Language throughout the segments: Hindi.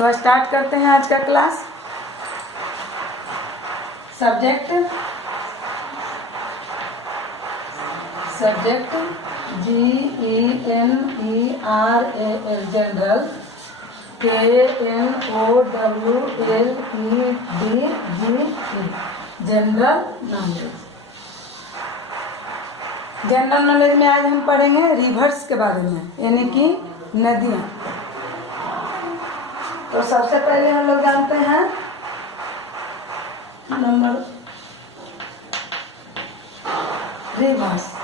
तो स्टार्ट करते हैं आज का class. Subject GENERAL, general, KNOWLEDGE, general knowledge. General knowledge में आज हम पढ़ेंगे रिवर्स के बारे में, यानी कि नदियाँ। तो सबसे पहले हम लोग जानते हैं नंबर रिवर्स।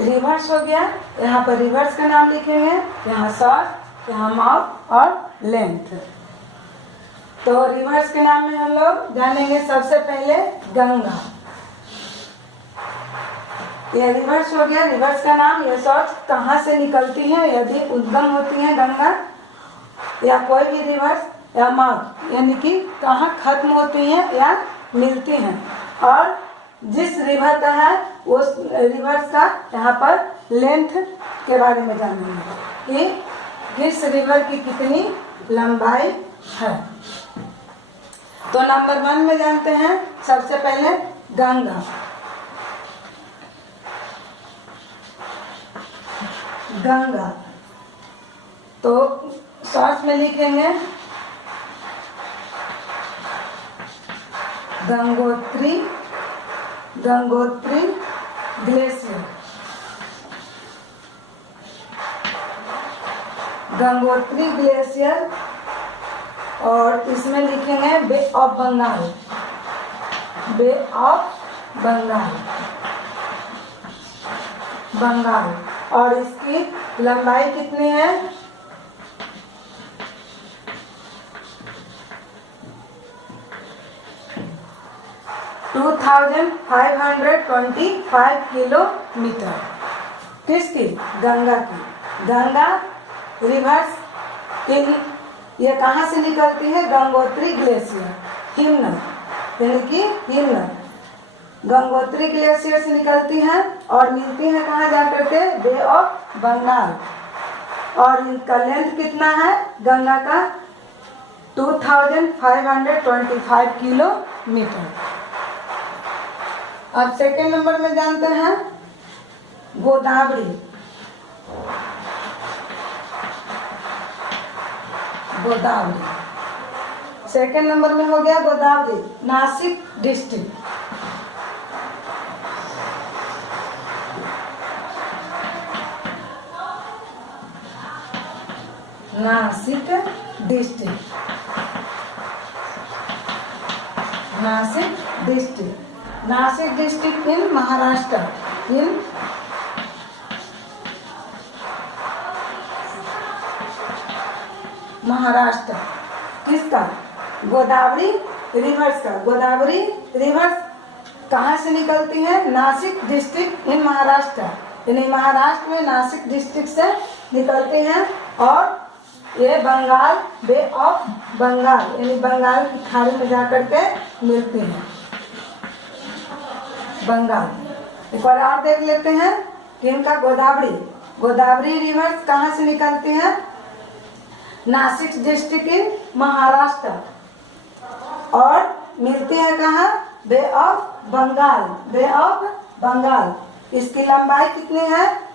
रिवर्स हो गया, यहाँ पर रिवर्स का नाम लिखेंगे, यहाँ शॉर्ट, यहाँ माउथ और लेंथ। तो रिवर्स के नाम में हम लोग जानेंगे सबसे पहले गंगा। यह रिवर्स हो गया, रिवर्स का नाम। यह शॉर्ट कहाँ से निकलती है, यदि उद्गम होती है गंगा या कोई भी रिवर्स, या माउथ यानी कि कहाँ खत्म होती है या मिलती हैं, और जिस रिवर का है उस रिवर्स का यहाँ पर लेंथ के बारे में जानेंगे कि किस रिवर की कितनी लंबाई है। तो नंबर 1 में जानते हैं सबसे पहले गंगा। गंगा तो शॉर्ट में लिखेंगे गंगोत्री, गंगोत्री ग्लेशियर, गंगोत्री ग्लेशियर। और इसमें लिखेंगे bay of Bengal, bay of Bengal, Bengal. और इसकी लंबाई कितनी है, 2525 किलोमीटर। किसकी? गंगा की। गंगा रिवर्स ये कहाँ से निकलती है? गंगोत्री ग्लेशियर, हिमनद यानी कि हिमनद गंगोत्री ग्लेशियर से निकलती है और मिलती है कहाँ जाकर के? Bay of Bengal. और इनका लेंथ कितना है गंगा का? 2525 किलोमीटर। अब सेकेंड नंबर में जानते हैं गोदावरी। गोदावरी सेकेंड नंबर में हो गया Godavari, Nashik district. Nashik district, Nashik district, Nashik district in Maharashtra, in Maharashtra. किसका? गोदावरी रिवर्स का। गोदावरी रिवर्स कहाँ से निकलती है? नासिक डिस्ट्रिक्ट इन महाराष्ट्र, यानी महाराष्ट्र में नासिक डिस्ट्रिक्ट से निकलते हैं और ये बंगाल, बे ऑफ बंगाल यानी बंगाल की खाड़ी में जाकर के मिलती हैं। बंगाल। एक बार और देख लेते हैं कि इनका गोदावरी, गोदावरी रिवर्स कहाँ से निकलती है? नासिक डिस्ट्रिक्ट इन महाराष्ट्र और मिलती है कहाँ? Bay of Bengal, bay of Bengal. इसकी लंबाई कितनी है?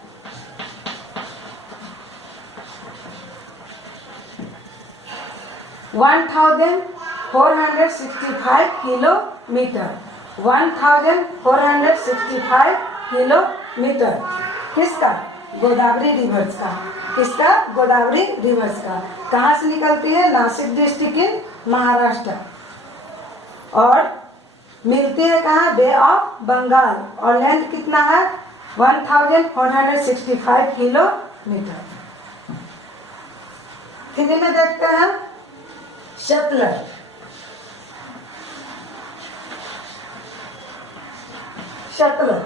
1465 किलोमीटर, 1465 किलोमीटर। किसका? गोदावरी रिवर्स का। किसका? गोदावरी रिवर्स का। कहाँ से निकलती है? नासिक डिस्ट्रिक्ट इन महाराष्ट्र और मिलती है कहाँ? Bay of Bengal. और लेंथ कितना है? 1465 किलोमीटर। हिंदी में देखते हैं सतलज। सतलज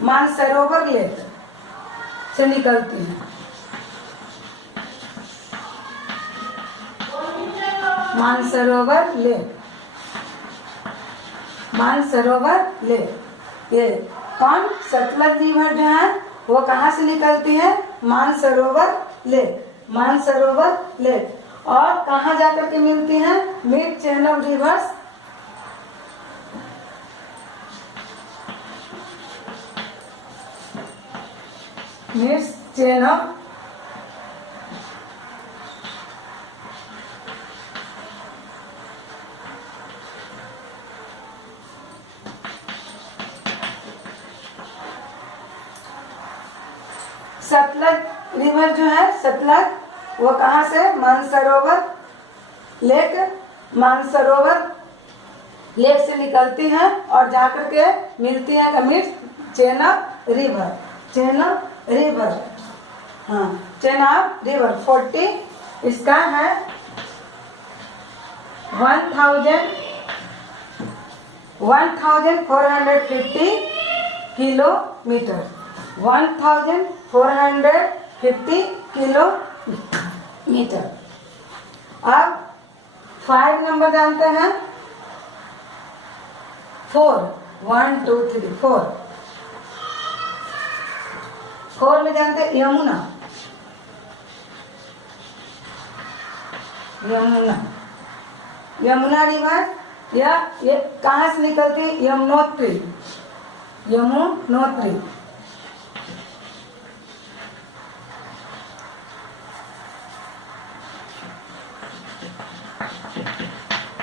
मानसरोवर लेक से निकलती है। मानसरोवर लेक, मानसरोवर लेक, ये कौन सतलज रिवर जो है वो कहाँ से निकलती है? Mansarovar lake, Mansarovar lake. और कहाँ जाकर के मिलती हैं? Mid channel reverse, mid channel Sutlej river जो है, सतलज वो कहाँ से? मानसरोवर लेक, मानसरोवर लेक से निकलती है और जाकर के मिलती है mid Chenab river, Chenab river, हाँ चेनाब रिवर 40, इसका है 1450 किलोमीटर, 1450 किलोमीटर। अब 5 नंबर जानते हैं, 4, 1 2 3 4, 4 में जानते हैं यमुना, यमुना, यमुना रिवर, या ये कहाँ से निकलती? यमुनोत्री, यमुनोत्री,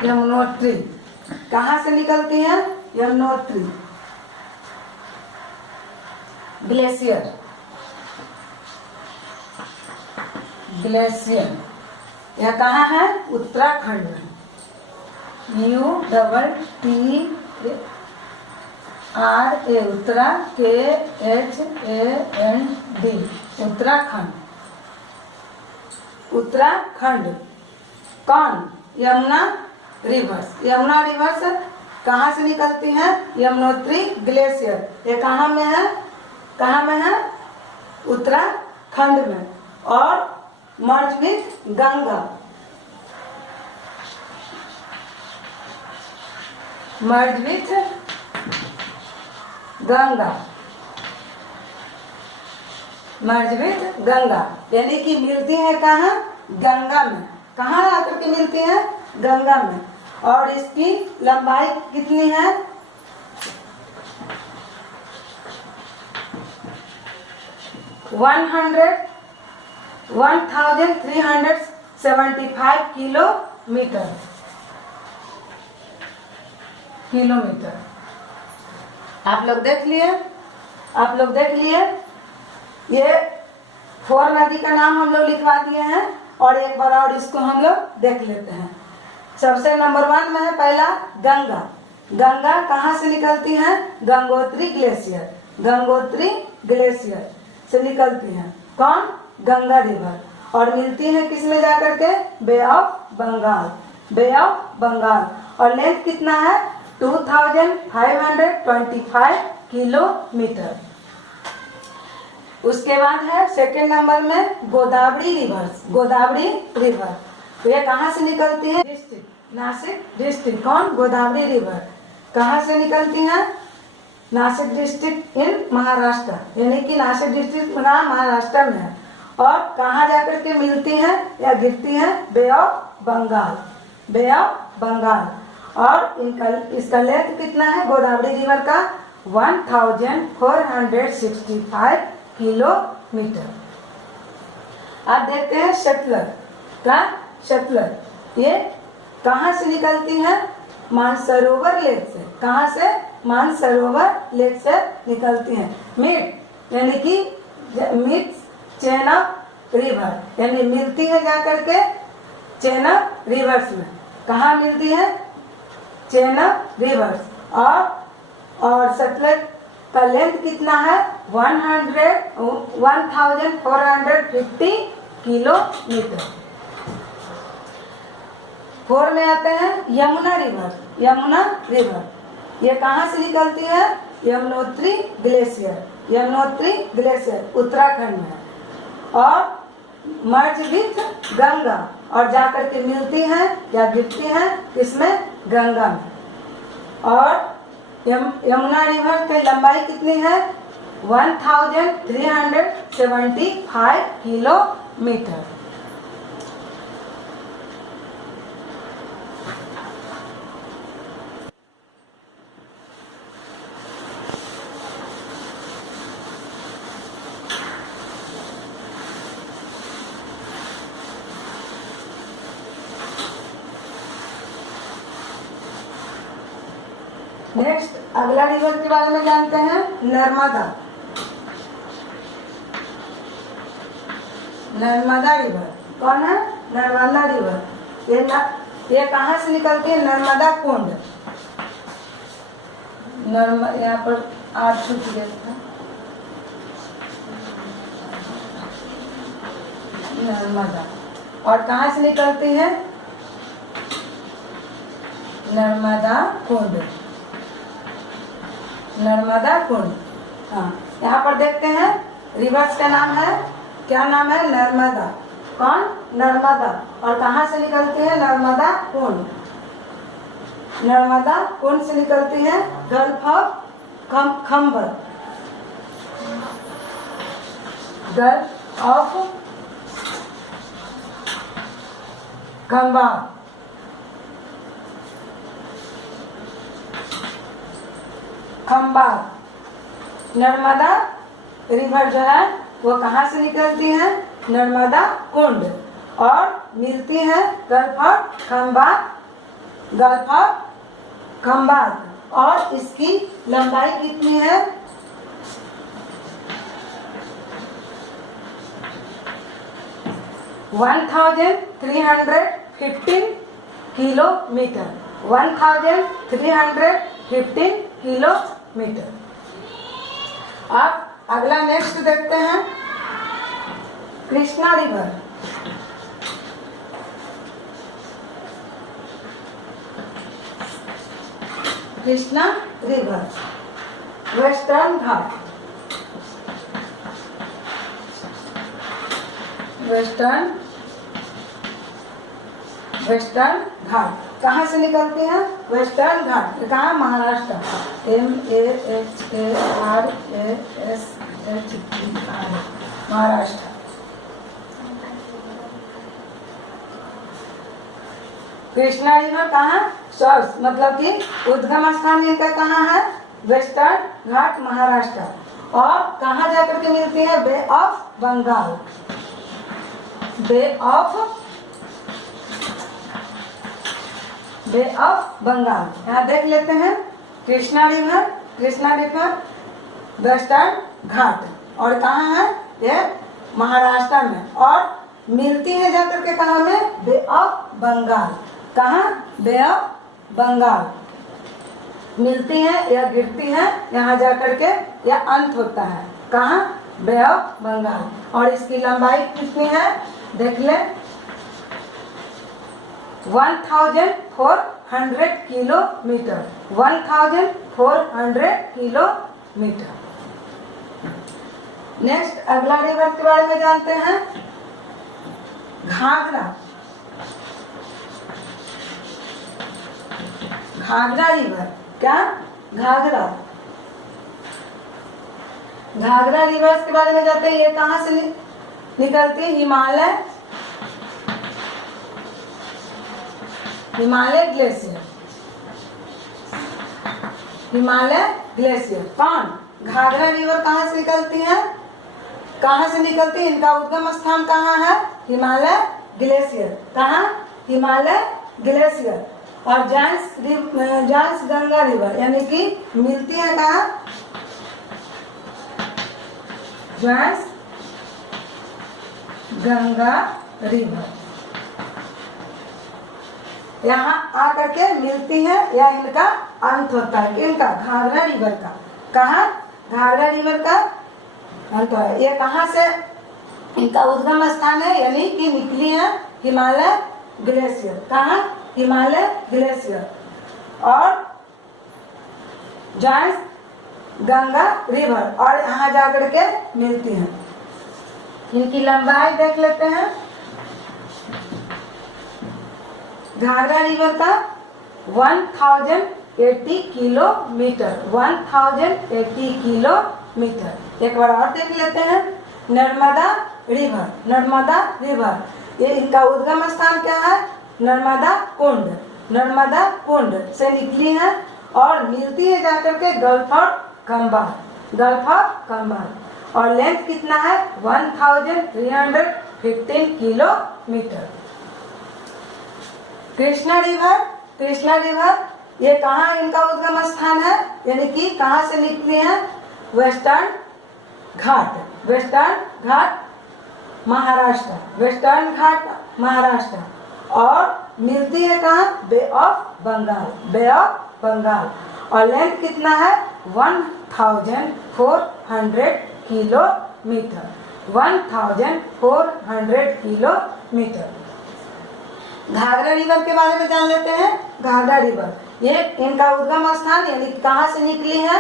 यमुनोत्री कहाँ से निकलती है? यमुनोत्री ग्लेशियर, ग्लेशियर, यह कहाँ है? उत्तराखंड में, UTTRA, उत्तरा KHAND, उत्तराखंड, उत्तराखंड। कौन? यमुना रिवर्स, यमुना रिवर्स कहाँ से निकलती है? यमुनोत्री ग्लेशियर, ये कहाँ में है? कहाँ में है? उत्तराखंड में। और merge with Ganga, merge with Ganga, merge with Ganga, यानी कि मिलती है कहाँ? गंगा में। कहाँ आकर के मिलती है? गंगा में। और इसकी लंबाई कितनी है? 1375 किलोमीटर, किलोमीटर। आप लोग देख लिए, आप लोग देख लिए, ये 4 नदी का नाम हम लोग लिखवा दिए हैं और एक बार और इसको हम लोग देख लेते हैं। सबसे नंबर 1 में है पहला गंगा, गंगा कहाँ से निकलती है? गंगोत्री ग्लेशियर, गंगोत्री ग्लेशियर से निकलती है। कौन? गंगा रिवर। और मिलती है किस में जाकर के? Bay of Bengal, bay of Bengal. और लेंथ कितना है? 2525 किलोमीटर। उसके बाद है सेकेंड नंबर में गोदावरी रिवर, गोदावरी रिवर, तो ये कहाँ से निकलती है? District Nashik district. कौन? गोदावरी रिवर कहाँ से निकलती है? नासिक डिस्ट्रिक्ट इन महाराष्ट्र, यानी कि नासिक डिस्ट्रिक्ट महाराष्ट्र में है। और कहाँ जाकर के मिलती है या गिरती है? Bay of Bengal, bay of Bengal. और इनका इसका लेंथ कितना है गोदावरी रिवर का? 1465 किलोमीटर। आप देखते हैं सतलज का, सतलज ये कहाँ से निकलती है? मानसरोवर लेक से। कहाँ से? मानसरोवर लेक से निकलती है। मिड यानी कि मिड चेनाब रिवर, यानी मिलती है जाकर के चेनाब रिवर्स में। कहाँ मिलती है? चेनाब रिवर्स। और सतलज का लेंथ कितना है? 1450 किलोमीटर। 4 में आते हैं यमुना रिवर, यमुना रिवर ये कहाँ से निकलती है? यमुनोत्री ग्लेशियर, यमुनोत्री ग्लेशियर उत्तराखंड में, और मर्ज विथ गंगा, और जाकर के मिलती हैं या गिरती हैं किसमें, गंगा में। और यमुना रिवर की लंबाई कितनी है, 1375 किलोमीटर। नेक्स्ट अगला रिवर के बारे में जानते हैं, नर्मदा। नर्मदा रिवर कौन है, नर्मदा रिवर। ये कहाँ से निकलती है, नर्मदा कुंड। यहाँ पर आज छूट गया था, नर्मदा, और कहाँ से निकलती है, नर्मदा कुंड, नर्मदा कुंड। हाँ, यहाँ पर देखते हैं रिवर्स का नाम है, क्या नाम है, नर्मदा। कौन, नर्मदा, और कहाँ से निकलती है, नर्मदा कुंड। नर्मदा कुंड से निकलती है gulf of Khambhat, gulf of Khambhat, Khambhat. Narmada river जो है वो कहाँ से निकलती है, नर्मदा कुंड, और मिलती है gulf of Khambhat, gulf of Khambhat. और इसकी लंबाई कितनी है, 1315 किलोमीटर, 1315 किलोमीटर। अब अगला नेक्स्ट देखते हैं, Krishna river. Krishna river, western ghat, western ghat कहाँ से निकलते हैं, वेस्टर्न घाट कहाँ, महाराष्ट्र, MAHARASTR, महाराष्ट्र। कृष्णा रिवर कहाँ, सोर्स मतलब कि उद्गम स्थान इनका कहाँ है, वेस्टर्न घाट, महाराष्ट्र। और कहाँ जाकर के मिलती है, bay of Bengal, bay of Bengal. यहाँ देख लेते हैं, कृष्णा रिवर वेस्टर्न घाट, और कहाँ है ये, महाराष्ट्र में, और मिलती है जाकर के कहाँ में, बे ऑफ बंगाल। कहाँ, बे ऑफ बंगाल मिलती है या गिरती है, यहाँ जाकर के या अंत होता है, कहाँ, बे ऑफ बंगाल। और इसकी लंबाई कितनी है, देख ले, 1400 किलोमीटर, 1400 किलोमीटर। नेक्स्ट अगला रिवर के बारे में जानते हैं, घाघरा। घाघरा रिवर, क्या, घाघरा, घाघरा रिवर्स के बारे में जानते हैं। ये कहाँ से निकलती है, हिमालय, हिमालय ग्लेशियर, हिमालय ग्लेशियर। कौन, घाघरा रिवर कहाँ से निकलती है, कहाँ से निकलती है, इनका उद्गम स्थान कहाँ है, हिमालय ग्लेशियर, कहाँ, हिमालय ग्लेशियर। और जांस गंगा रिवर, यानी कि मिलती है कहाँ, जांस गंगा रिवर, यहाँ आकर के मिलती है या इनका अंत होता है, इनका घाघरा रिवर का, कहाँ, घाघरा रिवर का अंत है। ये कहाँ से इनका उद्गम स्थान है, यानी कि निकली है हिमालय ग्लेशियर, कहाँ, हिमालय ग्लेशियर। और जांस गंगा रिवर और यहाँ जाकर के मिलती हैं। इनकी लंबाई देख लेते हैं। घाघरा रिवर का 1080 किलोमीटर, 1080 किलोमीटर। एक बार और देख लेते हैं। नर्मदा रिवर, नर्मदा रिवर, ये इनका उद्गम स्थान क्या है? नर्मदा कुंड, नर्मदा कुंड से निकली है और मिलती है जाकर के gulf of Kambar, gulf of Kambar. और लेंथ कितना है? 1315 kilometre. Krishna river, Krishna river ये कहाँ इनका उद्गम स्थान है, यानी कि कहाँ से निकली है? Western ghat, western ghat Maharashtra, western ghat Maharashtra. और मिलती है कहाँ? Bay of Bengal, bay of Bengal. और लेंथ कितना है? 1400 किलोमीटर, 1400 किलोमीटर। घाघरा रिवर के बारे में जान लेते हैं। घाघरा रिवर ये इनका उद्गम स्थान यानी कहाँ से निकली है?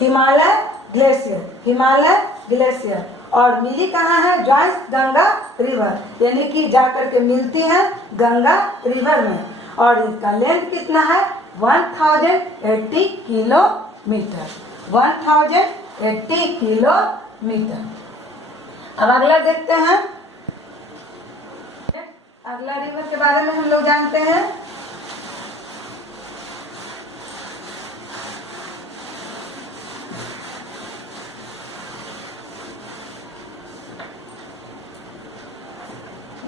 Himalaya glacier, Himalaya glacier. और मिली कहाँ है? ज्वाइंस गंगा रिवर, यानी कि जाकर के मिलती है गंगा रिवर में। और इसका लेंथ कितना है? 1080 किलोमीटर, 1080 किलोमीटर। अब अगला देखते हैं। अगला रिवर के बारे में हम लोग जानते हैं।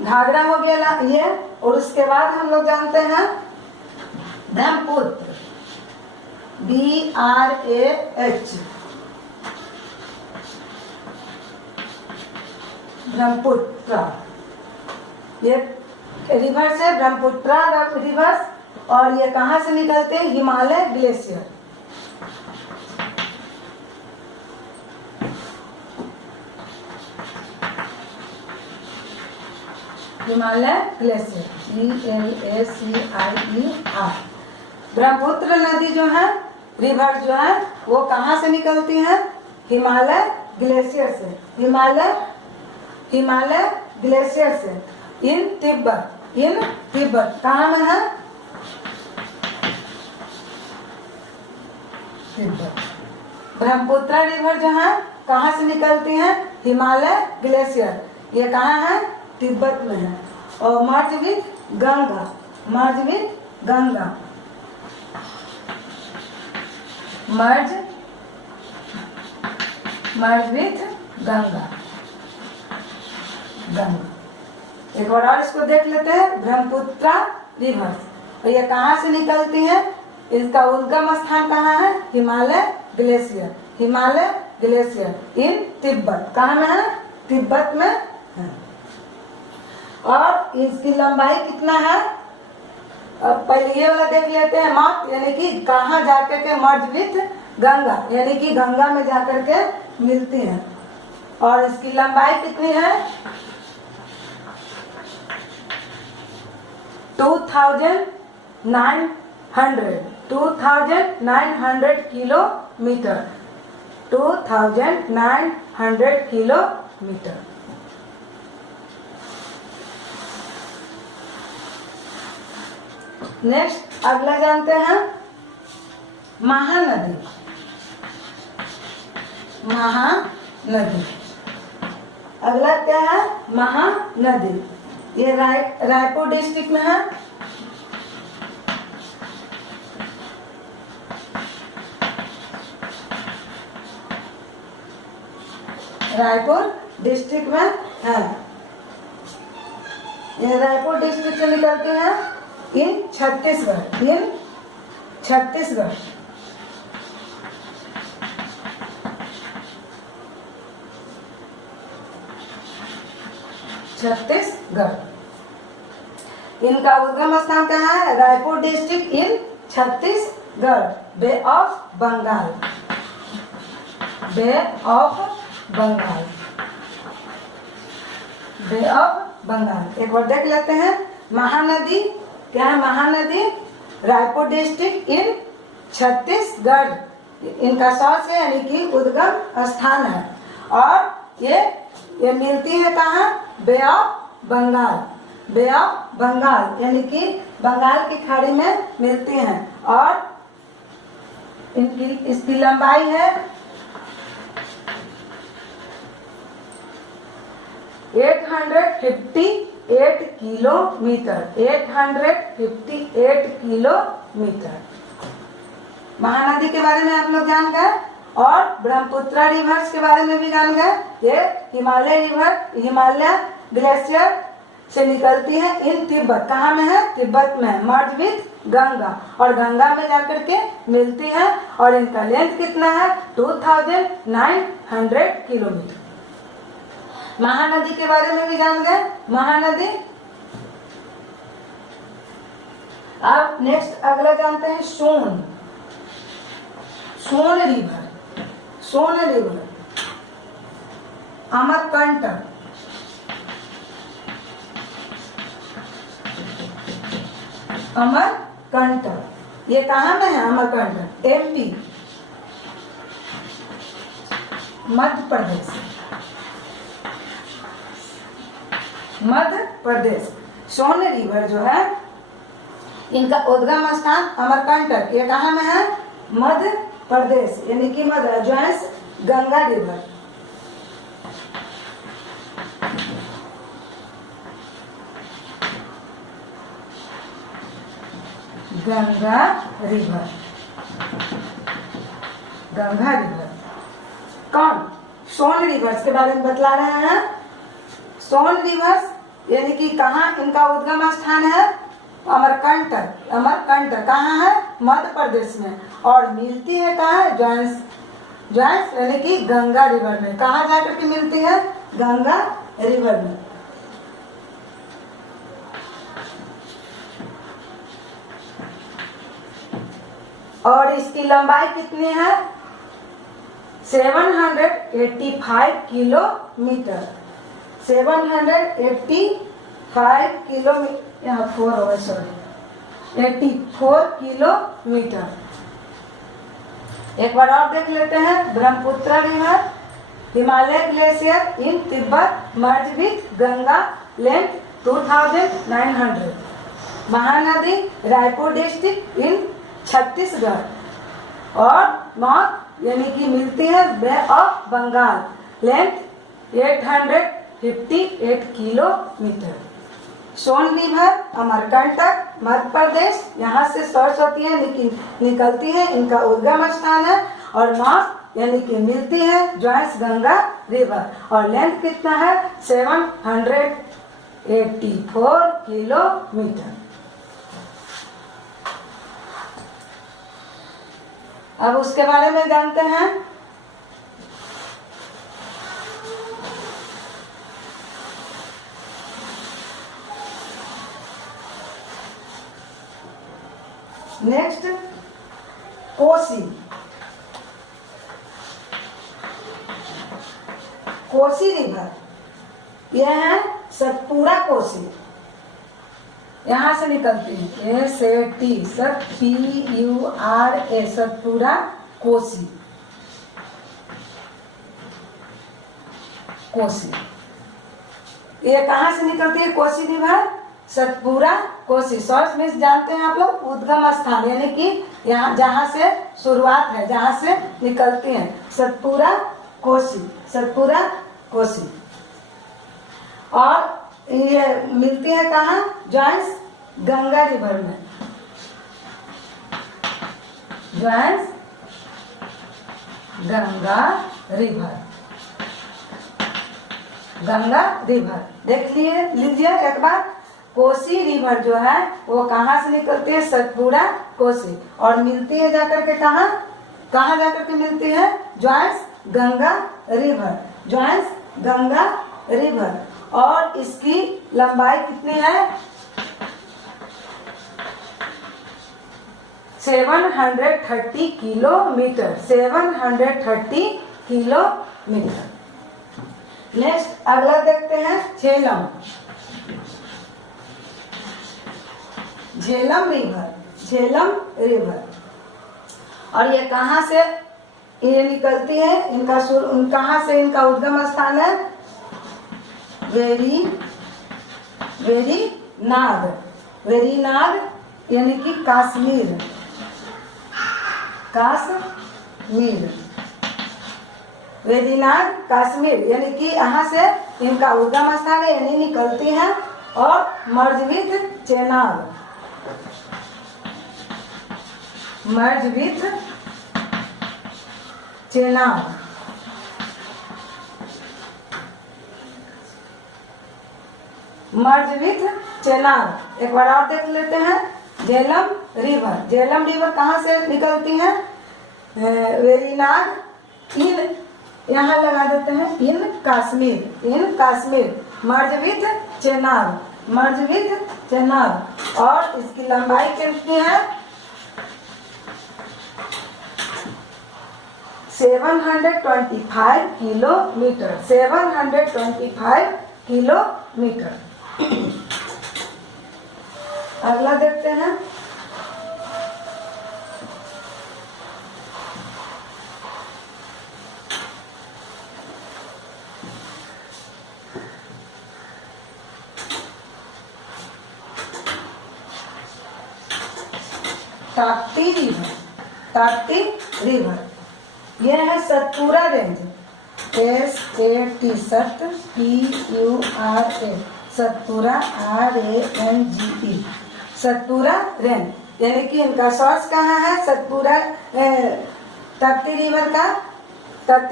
घाघरा हो गया ये, और उसके बाद हम लोग जानते हैं ब्रह्मपुत्र, BRAH, ब्रह्मपुत्र। ये रिवर से ब्रह्मपुत्र रिवर, और ये कहाँ से निकलते हैं? Himalaya glacier. Himalaya glacier, GLACIER। Brahmaputra नदी जो है, रिवर जो है, वो कहाँ से निकलती है? हिमालय ग्लेशियर से, हिमालय ग्लेशियर से। इन तिब्बत कहाँ में है? तिब्बत। ब्रह्मपुत्र रिवर जो है कहाँ से निकलती है? हिमालय ग्लेशियर। ये कहाँ है? तिब्बत में है। और merge with Ganga, merge with Ganga, merge with Ganga, Ganga. एक बार और इसको देख लेते हैं। ब्रह्मपुत्र रिवर, तो ये कहाँ से निकलती है? इसका उद्गम स्थान कहाँ है? Himalaya glacier, Himalaya glacier in Tibet. कहाँ में है? तिब्बत में है। और इसकी लंबाई कितना है? पहले ये वाला देख लेते हैं माप, यानी कि कहाँ जाकर के मर्ज विथ गंगा, यानी कि गंगा में जाकर के मिलती हैं। और इसकी लंबाई कितनी है? 2900 किलोमीटर, 2900 किलोमीटर। नेक्स्ट अगला जानते हैं महानदी, महानदी। अगला क्या है? महानदी। ये रायपुर डिस्ट्रिक्ट में है। रायपुर डिस्ट्रिक्ट में है। ये रायपुर डिस्ट्रिक्ट से निकलते हैं इन छत्तीसगढ़, इन छत्तीसगढ़। छत्तीसगढ़। इनका उद्गम स्थान कहाँ है? Raipur district in Chhattisgarh, bay of Bengal, bay of Bengal, bay of Bengal. एक बार देख लेते हैं। महानदी क्या है? महानदी रायपुर डिस्ट्रिक्ट इन छत्तीसगढ़, इनका सोर्स है यानी कि उद्गम स्थान है। और ये मिलती है कहाँ? Bay of Bengal, bay of Bengal यानी कि बंगाल की खाड़ी में मिलती हैं। और इसकी लंबाई है 858 किलोमीटर, 858 किलोमीटर। महानदी के बारे में आप लोग जान गए और ब्रह्मपुत्र रिवर्स के बारे में भी जान गए। ये हिमालय रिवर, हिमालय ग्लेशियर से निकलती है इन तिब्बत। कहाँ में है? तिब्बत में है। मर्ज विद गंगा, और गंगा में जाकर के मिलती है। और इनका लेंथ कितना है? 2900 किलोमीटर। महानदी के बारे में भी जान गए। महानदी, अब नेक्स्ट अगला जानते हैं सोन, सोन रिवर, सोन रिवर, अमरकंटक, अमरकंटक ये कहाँ में है? अमरकंटक एमपी, मध्य प्रदेश, मध्य प्रदेश। सोन रिवर जो है इनका उद्गम स्थान अमरकंटक, ये कहाँ में है? मध्य प्रदेश यानी कि Madhya, joins Ganga river. Ganga river, Ganga river. कौन? सोन रिवर्स के बारे में बतला रहे हैं। सोन रिवर्स यानी कि कहाँ इनका उद्गम स्थान है? अमरकंटक, अमरकंटक कहाँ है? मध्य प्रदेश में। और मिलती है कहाँ? जॉइंस, जॉइंस यानी कि गंगा रिवर में। कहाँ जाकर के मिलती है? गंगा रिवर में। और इसकी लंबाई कितनी है? 785 किलोमीटर, 785 किलोमीटर, यहाँ 4 होगा सॉरी, 84 किलोमीटर। एक बार और देख लेते हैं। Brahmaputra river, Himalaya glacier in Tibet, merge with Ganga, length 2900। Mahanadi Raipur district in Chhattisgarh. और माउथ यानी कि मिलती है bay of Bengal, length 858 kilometre. Son river Amarkantak Madhya Pradesh, यहाँ से सोर्स होती है लेकिन निकलती है, इनका उद्गम स्थान है। और माउथ यानी कि मिलती है जॉइंस गंगा रिवर। और लेंथ कितना है? 784 किलोमीटर। अब उसके बारे में जानते हैं। नेक्स्ट कोसी, कोसी रिवर, यह है सतपुरा कोसी, यहाँ से निकलती है SAT, SATPURA, सतपुरा कोसी, कोसी। ये कहाँ से निकलती है? कोसी रिवर, सतपुरा कोसी। सोर्स में जानते हैं आप लोग, उद्गम स्थान यानी कि यहाँ जहाँ से शुरुआत है, जहाँ से निकलती है, सतपुरा कोसी, सतपुरा कोसी। और ये मिलती है कहाँ? जॉइंस गंगा रिवर में, joins Ganga river, Ganga river. देख लीजिए एक बार। कोसी रिवर जो है वो कहाँ से निकलती है? सतपुरा कोसी। और मिलती है जाकर के कहाँ? कहाँ जाकर के मिलती है? Joins Ganga river, joins Ganga river. और इसकी लंबाई कितनी है? 730 किलोमीटर, 730 किलोमीटर। नेक्स्ट अगला देखते हैं झेलम, झेलम रिवर, झेलम रिवर। और ये कहाँ से ये निकलती है, इनका कहाँ से इनका उद्गम स्थान है? वेरीनाग यानी कि कश्मीर। वेरीनाग कश्मीर यानी कि यहाँ से इनका उद्गम स्थान है, यानी निकलती है। और मर्ज with Chenab, merge with Chenab. Merge with Chenab. एक बार और देख लेते हैं। झेलम रिवर कहाँ से निकलती है? वेरीनाग इन, यहाँ लगा देते हैं in Kashmir. Merge with Chenab. और इसकी लंबाई कितनी है? 725 किलोमीटर। 725 किलोमीटर। अगला देखते हैं। ताप्ती रिवर यह है Satpura range. SAT Satpura RANGE Satpura range यानी कि इनका सोर्स कहाँ है? सतपुरा ताप्ती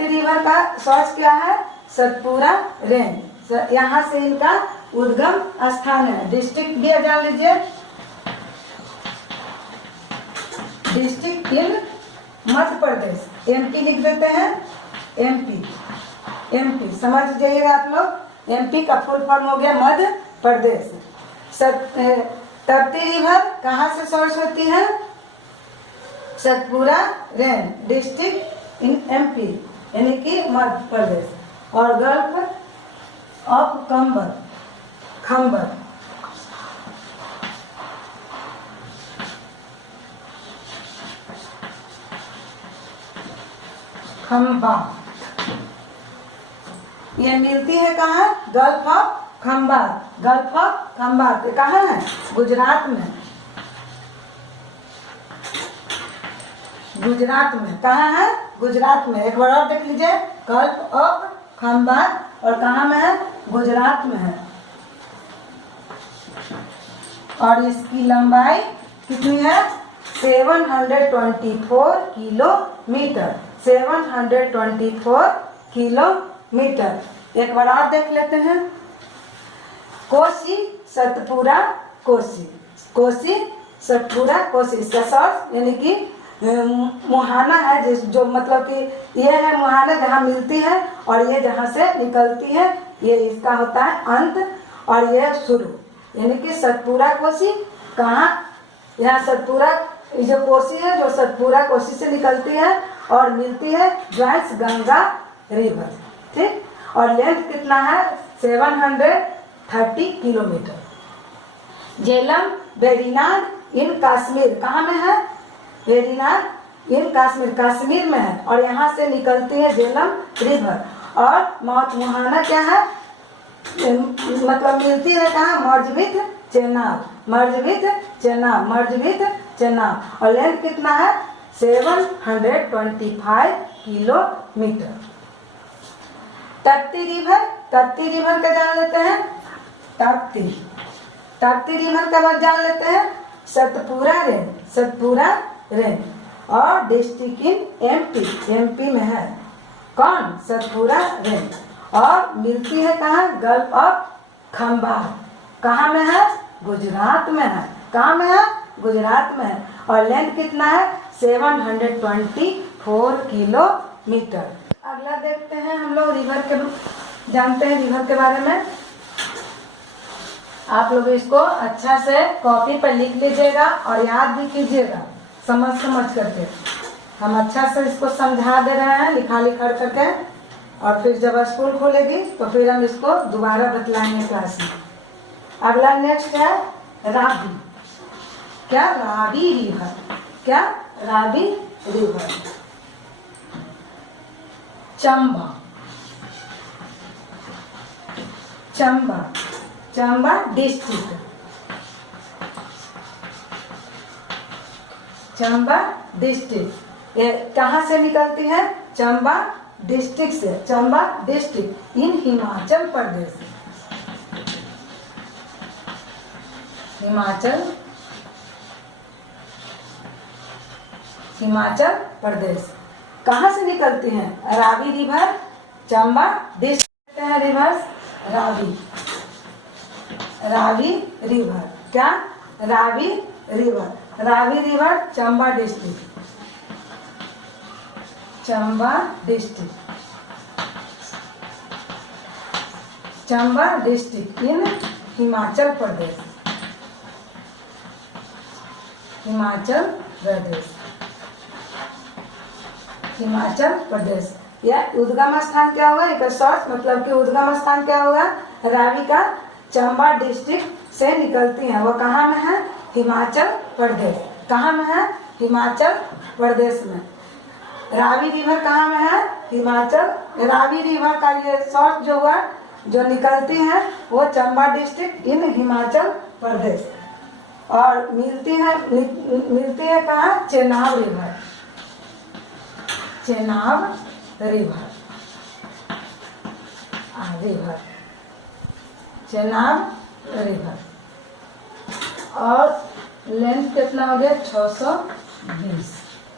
रिवर का सोर्स क्या है? सतपुरा रेंज। यहाँ से इनका उद्गम स्थान है। डिस्ट्रिक्ट भी जान लीजिए, district in Madhya Pradesh. MP लिख देते हैं। MP समझ जाइएगा आप लोग। MP का फुल फॉर्म हो गया मध्य प्रदेश। ताप्ती रिवर कहाँ से सोर्स होती है? Satpura range, district in MP यानी कि मध्य प्रदेश। और गल्फ ऑफ खंबर ये मिलती है कहाँ? गल्फ ऑफ खंबात कहाँ है? गुजरात में। कहाँ है? गुजरात में। एक बार और देख लीजिए। गल्फ ऑफ खंबात और कहाँ में है? गुजरात में है। और इसकी लंबाई कितनी है? 724 किलोमीटर। 724 किलोमीटर। एक बार और देख लेते हैं। कोसी सतपुरा इसका सोर्स यानी कि मुहाना है, जो मतलब कि ये है मुहाना जहाँ मिलती है, और ये जहाँ से निकलती है ये इसका होता है अंत, और ये शुरू। यानी कि सतपुरा कोसी कहाँ? यहाँ सतपुरा जो कोसी है, जो सतपुरा कोसी से निकलती है और मिलती है ज्वाइंस गंगा रिवर। ठीक। और लेंथ कितना है? 730 किलोमीटर। झेलम वेरीनाग इन कश्मीर कहाँ में है? वेरीनाग इन कश्मीर में है, और यहाँ से निकलती है झेलम रिवर। और मुहाना क्या है? मतलब मिलती है कहाँ? मर्ज विथ चेनाब। और लेंथ कितना है? 725 किलोमीटर। ताप्ती रिवर का जान लेते हैं। ताप्ती रिवर का जान लेते हैं। सतपुरा रेंज और डिस्ट्रिक्ट इन MP में है। कौन? सतपुरा रेंज। और मिलती है कहाँ? गल्फ ऑफ खंबात कहाँ में है? गुजरात में है। कहाँ में है? गुजरात में है। और लेंथ कितना है? 724 किलोमीटर। अगला देखते हैं हम लोग रिवर के, जानते हैं रिवर के बारे में। आप लोग इसको अच्छा से कॉपी पर लिख लीजिएगा और याद भी कीजिएगा समझ करके। हम अच्छा से इसको समझा दे रहे हैं लिखा करके, और फिर जब स्कूल खोलेगी तो फिर हम इसको दोबारा बतलाएंगे क्लास में। अगला नेक्स्ट है रावी। क्या? Ravi river. Chamba, Chamba, Chamba district, Chamba district. ये कहाँ से निकलती है? चंबा डिस्ट्रिक्ट से, चंबा डिस्ट्रिक्ट इन हिमाचल प्रदेश, हिमाचल, हिमाचल प्रदेश। कहाँ से निकलती हैं? रावी रिवर, चंबा डिस्ट्रिक्ट है रिवर्स, रावी, रावी रिवर, क्या? Ravi river, Ravi river Chamba district, Chamba district, Chamba district in Himachal Pradesh, Himachal Pradesh, Himachal Pradesh. यह उद्गम स्थान क्या होगा? एक शॉर्ट मतलब कि उद्गम स्थान क्या होगा? रावी का चंबा डिस्ट्रिक्ट से निकलती है। वो कहाँ में है? हिमाचल प्रदेश। कहाँ में है? हिमाचल प्रदेश में। रावी रिवर कहाँ में है? हिमाचल। रावी रिवर का ये शॉर्ट जो हुआ जो निकलती है वो चंबा डिस्ट्रिक्ट इन हिमाचल प्रदेश। और मिलती है कहाँ? Chenab river, Chenab river, river, Chenab river. और लेंथ कितना हो गया? 620,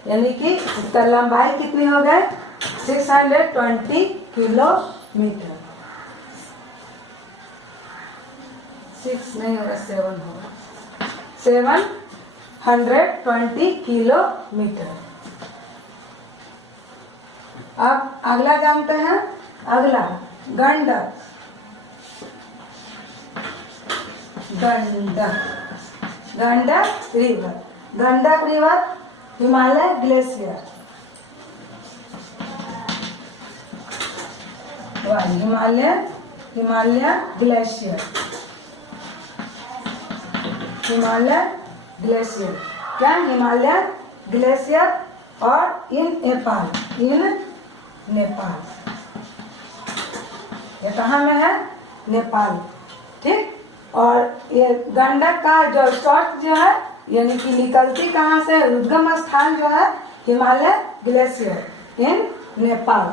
यानी कि इसका लंबाई कितनी हो गई? 620 किलोमीटर। 6 नहीं होगा, 7 होगा, 720 किलोमीटर। अब अगला जानते हैं, अगला Gandak, Gandak, Gandak river, Gandak river Himalaya glacier, Himalaya glacier, Himalaya glacier, क्या? हिमालय ग्लेशियर। और इन नेपाल, इन नेपाल, ये कहाँ में है? नेपाल, ठीक। और ये गंडक का जो शॉर्ट जो है यानी कि निकलती कहाँ से? उद्गम स्थान जो है Himalaya glacier in Nepal,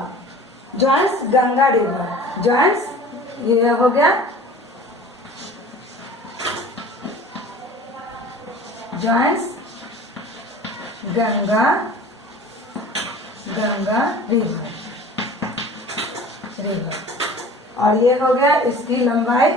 joins Ganga river, joins ये हो गया joins Ganga, Ganga river, river. और ये हो गया इसकी लंबाई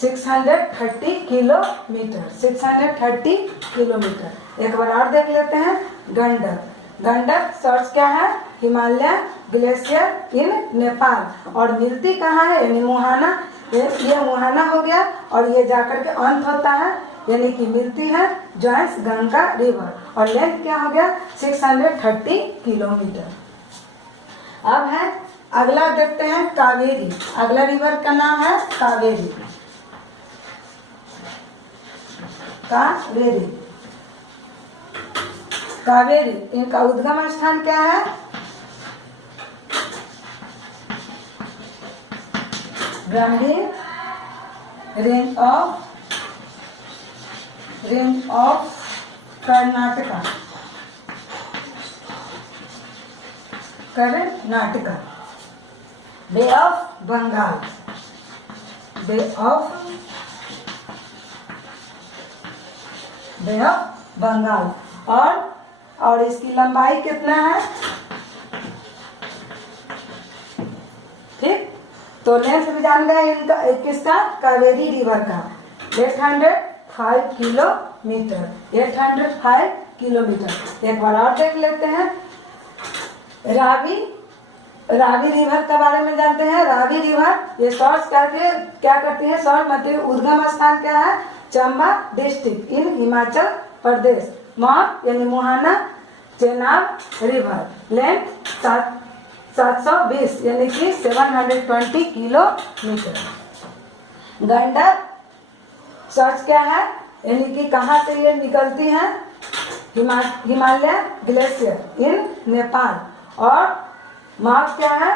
630 किलोमीटर, 630 किलोमीटर। एक बार और देख लेते हैं, गंडक, गंडक सोर्स क्या है? Himalaya glacier in Nepal. और मिलती कहाँ है? यानी मुहाना, ये मुहाना हो गया और ये जाकर के अंत होता है, यानी कि मिलती है जॉइंस गंगा रिवर। और लेंथ क्या हो गया? 630 किलोमीटर। अब है अगला देखते हैं कावेरी। अगला रिवर का नाम है कावेरी, कावेरी, कावेरी। इनका उद्गम स्थान क्या है? Brahmani range of Karnataka, Karnataka. Bay of Bengal, bay of Bengal. और इसकी लंबाई कितना है? ठीक, तो लेंथ भी जान गए इनका, किसका? कावेरी रिवर का 805 किलोमीटर, 805 किलोमीटर। एक बार और देख लेते हैं, रावी रिवर के बारे में जानते हैं। रावी रिवर ये सोर्स करके क्या करती है? सोर्स मतलब उद्गम स्थान क्या है? चंबा डिस्ट्रिक्ट इन हिमाचल प्रदेश। माप यानी मुहाना, चेनाब रिवर, लेंथ 720 यानी कि 720 किलोमीटर। गंडक सोर्स क्या है? यानी कि कहाँ से ये निकलती है? Himalaya glacier in Nepal. और माउथ क्या है,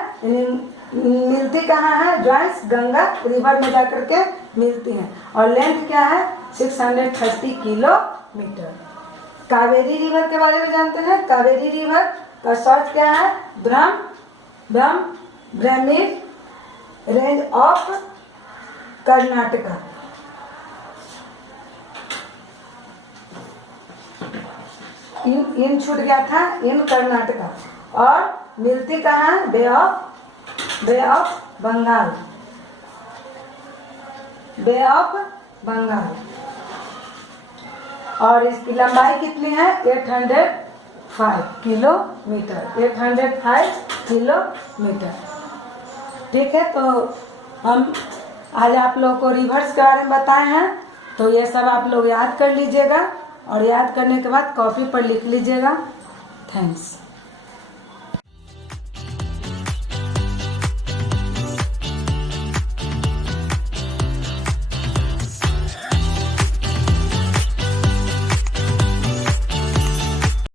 मिलती कहाँ है, ज्वाइंट्स गंगा रिवर में जाकर के मिलती हैं। और लेंथ क्या है, 630 किलोमीटर। कावेरी रिवर के बारे में जानते हैं। कावेरी रिवर का सोर्स क्या है, ब्रह्मी रेंज ऑफ कर्नाटका। इन छूट गया था, इन कर्नाटका। और मिलती कहाँ है, bay of Bengal, bay of Bengal. और इसकी लंबाई कितनी है, 805 किलोमीटर, 805 किलोमीटर। ठीक है, तो हम आज आप लोगों को रिवर्स के बारे में बताए हैं, तो ये सब आप लोग याद कर लीजिएगा। और याद करने के बाद कॉपी पर लिख लीजिएगा। थैंक्स।